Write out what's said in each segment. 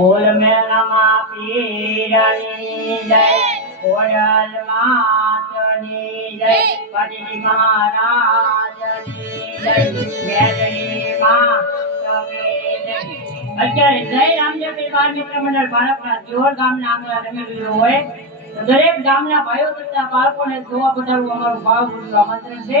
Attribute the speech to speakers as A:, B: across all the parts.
A: બોલ મેળામાં પીરની જય કોડલ માતની જય, પડી મહારાજની જય મેલની માં
B: અત્યારે જય રામદેવ પીર મિત્ર મંડળ બાળકના જોર ગામના આંગણા રમેલું હોય. તો દરેક ગામના ભાઈઓ તથા બાળકોને જોવા બધાનું અમારું ભાવપૂર્ણ આમંત્રણ છે.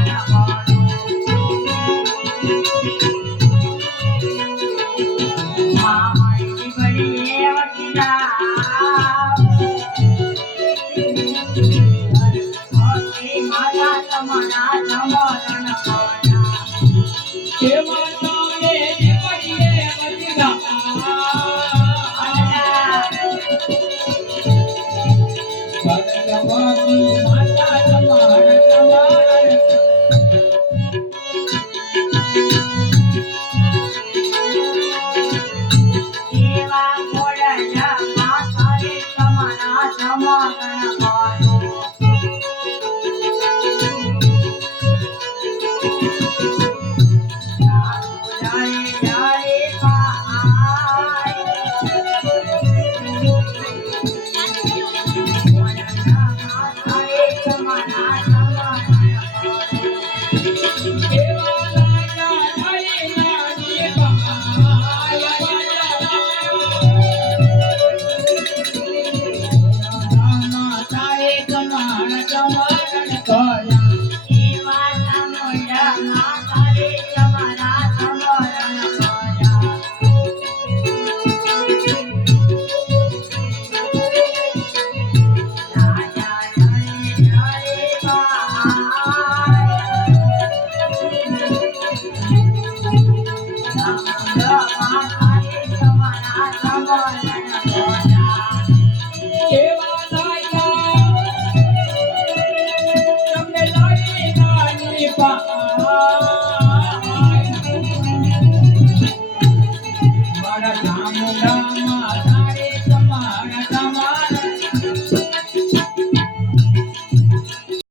B: திருமணத்தோடு
A: દેવાલા જા હરે નાની બા 감사합니다.